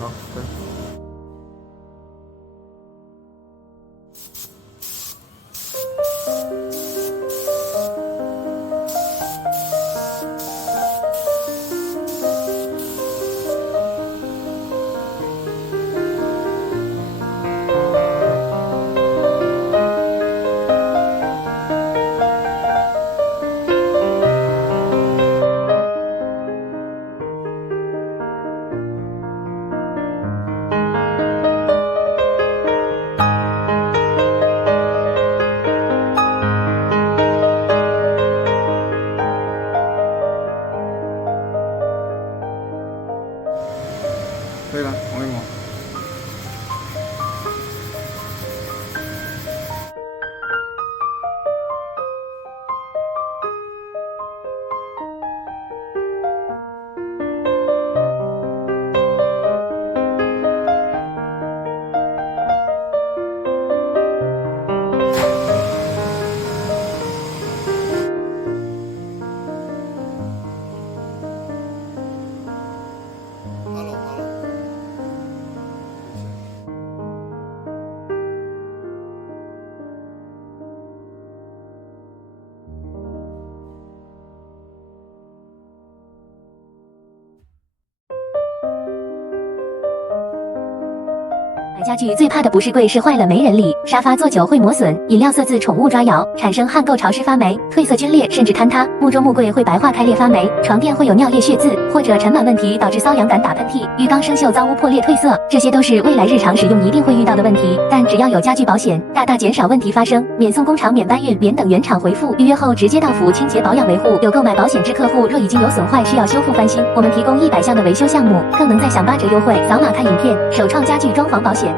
好，对。可以了，磨一磨。买家具最怕的不是柜是坏了没人理，沙发坐久会磨损，饮料色渍宠物抓咬，产生汗垢潮湿发霉，褪色皲裂甚至坍塌，木桌木柜会白化开裂发霉，床垫会有尿液血渍或者尘螨问题导致瘙痒感打喷嚏，浴缸生锈脏污破裂褪色，这些都是未来日常使用一定会遇到的问题，但只要有家具保险，大大减少问题发生，免送工厂免搬运免等原厂回复，预约后直接到府清洁保养维护。有购买保险之客户若已经有损坏需要修复翻新，我们提供100项的维修项目，更能再享8折优惠。扫码看影片，首创家具装潢保险。